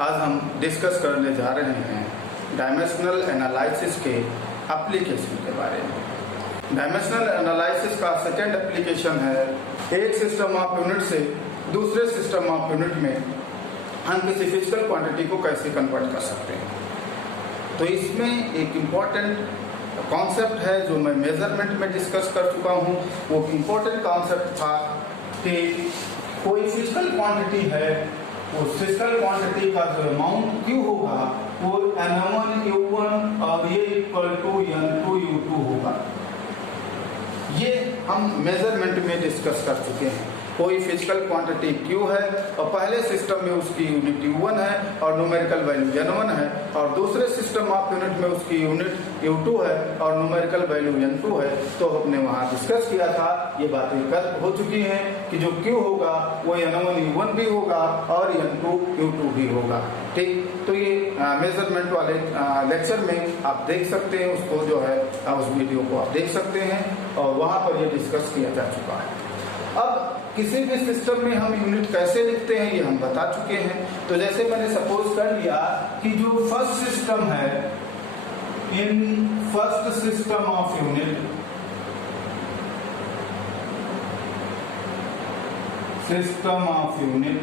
आज हम डिस्कस करने जा रहे हैं डायमेंशनल एनालिसिस के एप्लीकेशन के बारे में। डायमेंशनल एनालिसिस का सेकेंड एप्लीकेशन है एक सिस्टम ऑफ यूनिट से दूसरे सिस्टम ऑफ यूनिट में हम किसी फिजिकल क्वांटिटी को कैसे कन्वर्ट कर सकते हैं। तो इसमें एक इम्पॉर्टेंट कॉन्सेप्ट है जो मैं मेजरमेंट में डिस्कस कर चुका हूँ। वो इम्पोर्टेंट कॉन्सेप्ट था कि कोई फिजिकल क्वांटिटी है, उस फिजिकल क्वांटिटी का जो अमाउंट Q होगा वो N1 U1 और ये इक्वल टू N2 U2 होगा। ये हम मेजरमेंट में डिस्कस कर चुके हैं। कोई फिजिकल क्वांटिटी Q है और पहले सिस्टम में उसकी यूनिट U1 है और न्यूमेरिकल वैल्यू N1 है, और दूसरे सिस्टम ऑफ यूनिट में उसकी यूनिट U2 है और न्यूमेरिकल वैल्यू N2 है। तो हमने वहाँ डिस्कस किया था, ये बातें कर हो चुकी हैं कि जो Q होगा वो N1 U1 भी होगा और N2 U2 भी होगा। ठीक, तो ये मेजरमेंट वाले लेक्चर में आप देख सकते हैं, उसको जो है उस वीडियो को आप देख सकते हैं और वहाँ पर ये डिस्कस किया जा चुका है। अब किसी भी सिस्टम में हम यूनिट कैसे लिखते हैं ये हम बता चुके हैं। तो जैसे मैंने सपोज कर लिया कि जो फर्स्ट सिस्टम है, in first system of unit, system of unit,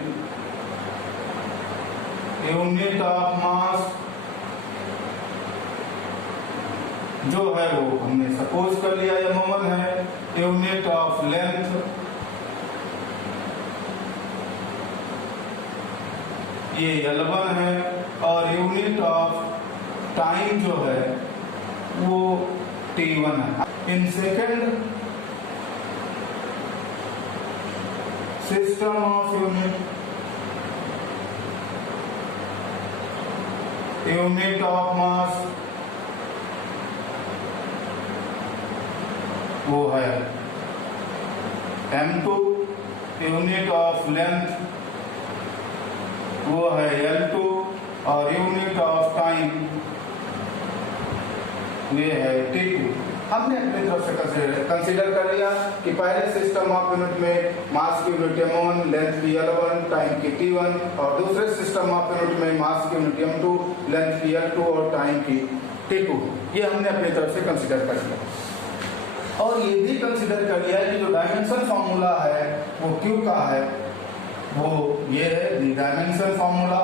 unit of mass जो है वो हमने सपोज कर लिया M1 है, यूनिट ऑफ लेंथ ये L1 है और यूनिट ऑफ टाइम जो है वो T1 है। In second system of unit, unit of mass वो है M2, यूनिट ऑफ लेंथ वो है L2 और यूनिट ऑफ टाइम ये है T2। हमने अपनी तरफ से कंसीडर कर लिया कि पहले सिस्टम ऑफ यूनिट में मास की यूनिट M1, लेंथ की L1, टाइम की T1, और दूसरे सिस्टम ऑफ यूनिट में मास की यूनिट M2, लेंथ की L2 और टाइम की T2। ये हमने अपनी तरफ से कंसीडर कर लिया और ये भी कंसीडर कर लिया कि जो डायमेंशन फॉर्मूला है वो Q का है, वो ये है the dimension formula.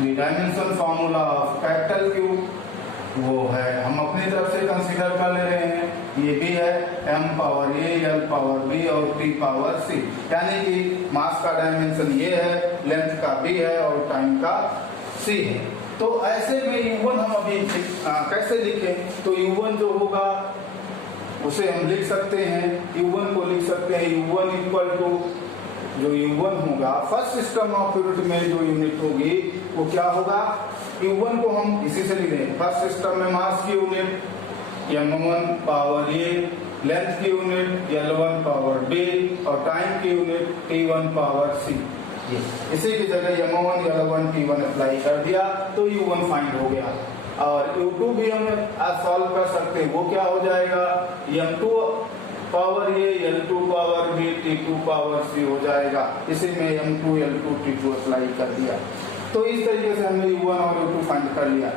The dimension formula of capital Q वो है, हम अपनी तरफ से कंसीडर कर ले रहे हैं। ये भी है M power A, L power B और T पावर C, यानी कि मास का डायमेंशन ये है, लेंथ का B है और टाइम का C है। तो ऐसे में U1 हम अभी कैसे लिखें, तो U1 जो होगा उसे हम लिख सकते हैं, U1 को लिख सकते हैं U1 इक्वल टू जो U1 होगा फर्स्ट सिस्टम ऑफ यूनिट में जो यूनिट होगी वो क्या होगा। U1 को हम इसी से लिख दें, फर्स्ट सिस्टम में मास की unit M1 power A, length की यूनिट L1 पावर B और टाइम की यूनिट T1 पावर C। इसी की जगह M1 L1 T1 अप्लाई कर दिया तो U1 फाइंड हो गया। और U2 भी हम सॉल्व कर सकते हैं, वो क्या हो जाएगा M2 power A, L2 power B, T2 power C हो जाएगा। इसी में M2 L2 T2 अप्लाई कर दिया। तो इस तरीके से हमने U1 और U2 फाइंड कर लिया।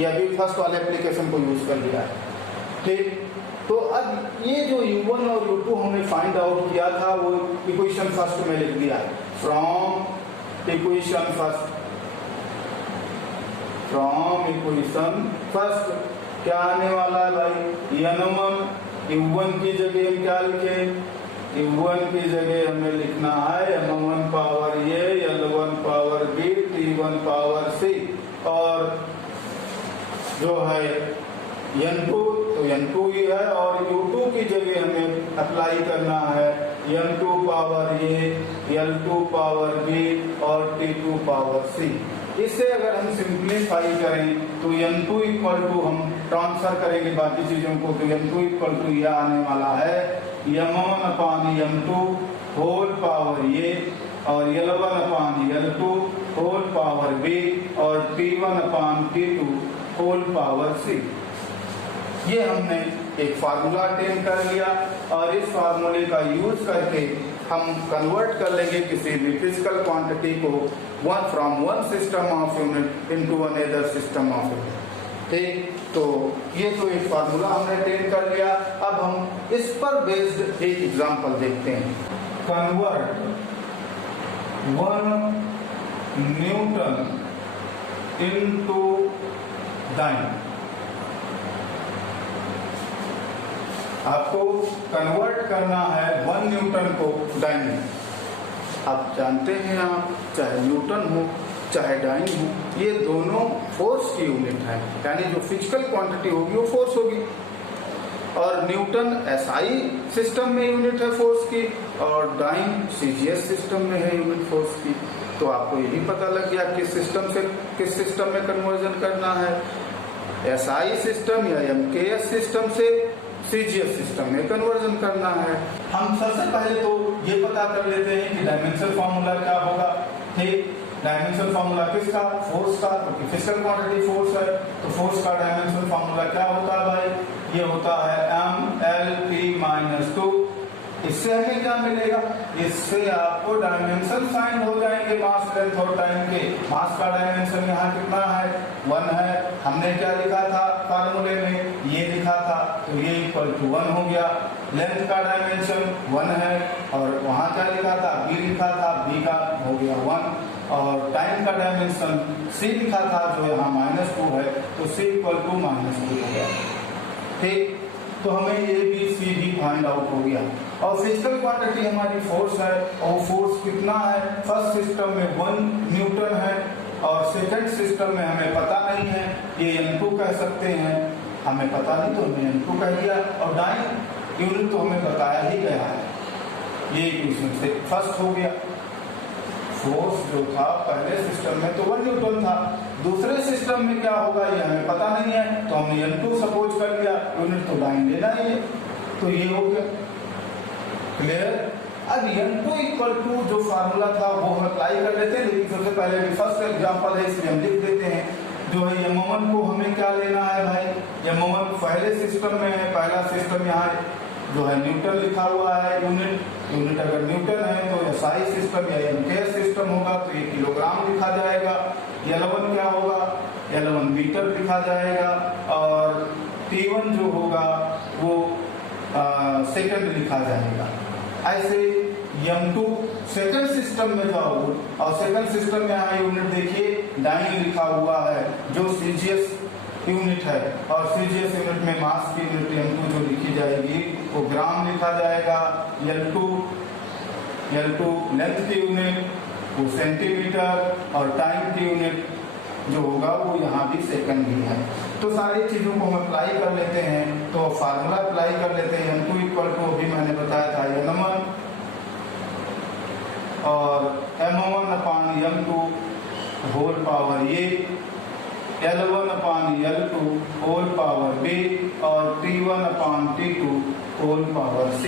यह भी फर्स्ट वाले एप्लीकेशन को यूज कर लिया है। ठीक, तो अब ये जो U1 और U2 हमने फाइंड आउट किया था वो इक्वेशन फर्स्ट में लिख दिया। फ्रॉम इक्वेशन फर्स्ट क्या आने वाला है भाई, N1 U1 की जगह हम क्या लिखे, U1 की जगह हमें लिखना है M1 power A, L1 power B, T1 power C, और जो है N2 तो N2 ही है और U2 की जगह हमें अप्लाई करना है M2 power A, L2 power B और T2 पावर C। इससे अगर हम सिंप्लीफाई करें तो N2 इक्वल टू हम ट्रांसफर करेंगे बाकी चीजों को, तो N2 इक्वल टू यह आने वाला है M1 upon M2 whole power A और L1 अपान L2 होल पावर B और T1 अपान T2 होल पावर C। ये हमने एक फार्मूला अटेन कर लिया और इस फार्मूले का यूज करके हम कन्वर्ट कर लेंगे किसी भी फिजिकल क्वांटिटी को from one system of unit into another system of unit. ठीक, तो ये तो एक फार्मूला हमने अटेन कर लिया। अब हम इस पर बेस्ड एक एग्जांपल देखते हैं। Convert 1 newton into dyne. आपको कन्वर्ट करना है 1 न्यूटन को डाइन में। आप जानते हैं, आप चाहे न्यूटन हो चाहे डाइन हो, ये दोनों फोर्स की यूनिट है, यानी जो फिजिकल क्वांटिटी होगी वो फोर्स होगी। और न्यूटन एसआई सिस्टम में यूनिट है फोर्स की और डाइन सीजीएस सिस्टम में है यूनिट फोर्स की। तो आपको यही पता लग गया किस सिस्टम से किस सिस्टम में कन्वर्जन करना है, एसआई सिस्टम या एमकेएस सिस्टम से सीजीएस सिस्टम में कन्वर्जन करना है। हम सबसे पहले तो ये पता कर लेते हैं कि डायमेंशन फॉर्मूला क्या होगा। ठीक, डायमेंशन फॉर्मूला किसका? फोर्स का, क्योंकि फिजिकल क्वांटिटी फोर्स है तो फोर्स का डायमेंशन फॉर्मूला क्या होता है भाई? ये होता है mLp-2। इससे हमें क्या मिलेगा? इससे आपको डायमेंशन फाइंड हो जाएंगे मास, लेंथ और टाइम के। मास का डायमेंशन यहाँ कितना है? 1 है। हमने क्या लिखा था फार्मूले में? ये लिखा था, तो ये इक्वल टू 1 हो गया। लेंथ का डायमेंशन 1 है और वहाँ क्या लिखा था? b लिखा था, b का हो गया 1। और टाइम का डायमेंशन c लिखा था जो यहाँ -2 है, तो c इक्वल टू -2 हो गया। ठीक, तो हमें ए बी सी भी फाइंड आउट हो गया। और फिजिकल क्वांटिटी हमारी फोर्स है और फोर्स कितना है? फर्स्ट सिस्टम में 1 न्यूटन है और सेकंड सिस्टम में हमें पता नहीं है, ये n2 कह सकते हैं, हमें पता नहीं तो हमने n2 कह दिया। और डाइन यूनिट तो हमें बताया ही गया है, ये इक्वेशन से फर्स्ट हो गया। फोर्स जो था पहले सिस्टम में तो 1 न्यूटन था, दूसरे सिस्टम में क्या होगा ये हमें पता नहीं है, तो हमने n2 सपोज कर लिया, यूनिट तो डाइन लेना ही है। तो ये हो गया क्लियर। अब n2 इक्वल टू जो फार्मूला था वो हम अप्लाई कर लेते हैं, लेकिन सबसे पहले फर्स्ट एग्जांपल है इसलिए हम लिख देते हैं। जो है m1 को हमें क्या लेना है भाई? m1 पहले सिस्टम में है, पहला सिस्टम यहाँ जो है न्यूटन लिखा हुआ है, यूनिट अगर न्यूटन है तो एसआई सिस्टम या एमकेएस सिस्टम होगा तो ये किलोग्राम लिखा जाएगा। L1 क्या होगा? L1 मीटर लिखा जाएगा और T1 जो होगा वो सेकंड लिखा जाएगा। ऐसे m2 सेकंड सिस्टम में जाओ और सेकंड सिस्टम में यहाँ यूनिट देखिए डाइन लिखा हुआ है जो सीजीएस यूनिट है और सीजीएस यूनिट में मास की यूनिट m2 जो लिखी जाएगी वो ग्राम लिखा जाएगा। L2 लेंथ की यूनिट वो सेंटीमीटर और टाइम की यूनिट जो होगा वो यहाँ भी सेकंड ही है। तो सारी चीजों को हम अप्लाई कर लेते हैं, तो फार्मूला अप्लाई कर लेते हैं। m2 इक्वल टू अभी मैंने बताया था n1 और m1/m2 whole power a, L1/L2 whole power b और T1/T2 whole power c।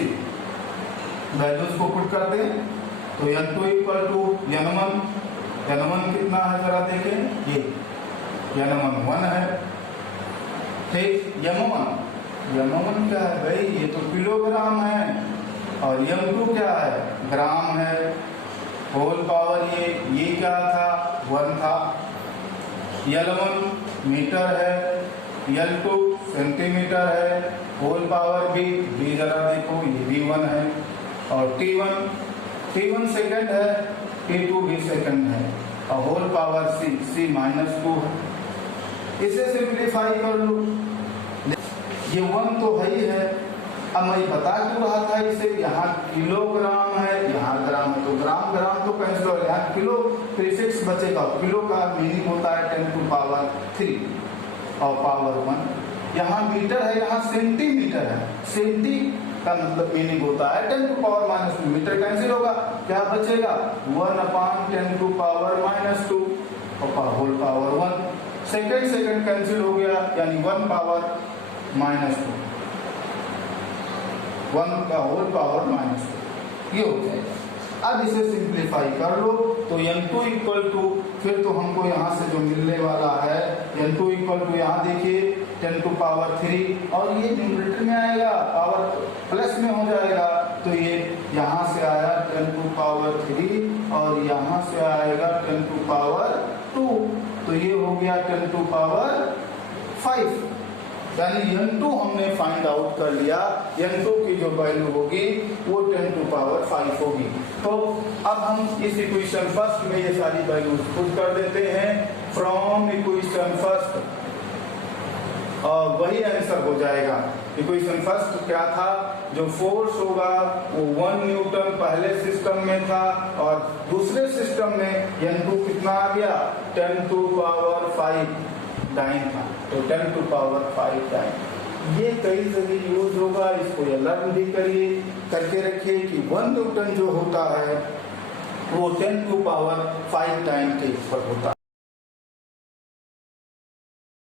Values को पुट कर दें तो n2 इक्वल टू n1 कितना है जरा देखें, ये n1 1 है। ठीक, m1 क्या है भाई? ये तो किलोग्राम है और m2 क्या है? ग्राम है। होल पावर ये क्या था? 1 था। L1 मीटर है, L2 सेंटीमीटर है, होल पावर b जरा देखो ये भी 1 है। और T1 सेकंड है, T2 भी सेकंड है और होल पावर c -2 है। इसे सिंप्लीफाई कर लो, ये 1 तो है ही है। अब मैं बता क्यों रहा था इसे? यहाँ किलोग्राम है, यहाँ ग्राम है, तो ग्राम तो कैंसिल हो, यहाँ किलो प्रीफिक्स बचेगा। किलो का मीनिंग होता है 10 टू पावर 3 और पावर 1। यहाँ मीटर है, यहाँ सेंटीमीटर है, सेंटी का मतलब मीनिंग होता है 10 टू पावर -2। मीटर कैंसिल होगा, क्या बचेगा? 1/10 टू पावर -2 और होल पावर 1। सेकंड कैंसिल हो गया, यानी 1 पावर -2, 1 का होल पावर -2 ये हो जाएगा। अब इसे सिंप्लीफाई कर लो तो n2 इक्वल टू, फिर तो हमको यहाँ से जो मिलने वाला है n2 इक्वल टू, यहाँ देखिए 10 टू पावर 3 और ये न्यूमरेटर में आएगा, पावर प्लस में हो जाएगा, तो ये यहाँ से आया 10 टू पावर 3 और यहाँ से आएगा 10 टू पावर 2, तो ये हो गया 10 टू पावर 5, यानी n2 हमने फाइंड आउट कर लिया। n2 की जो वैल्यू होगी वो 10 टू पावर 5 होगी। तो अब हम इस इक्वेशन फर्स्ट में ये सारी वैल्यूज पुट कर देते हैं फ्रॉम इक्वेशन फर्स्ट, और वही आंसर हो जाएगा। इक्वेशन फर्स्ट क्या था, जो फोर्स होगा वो 1 न्यूटन पहले सिस्टम में था और दूसरे सिस्टम में n2 कितना आ गया 10 टू पावर 5 डाइन था, तो 10 टू पावर 5 डाइन। ये कई जगह यूज होगा, इसको लर्न भी करिए, करके रखिए कि 1 न्यूटन जो होता है वो 10 टू पावर 5 डाइन के ऊपर होता है।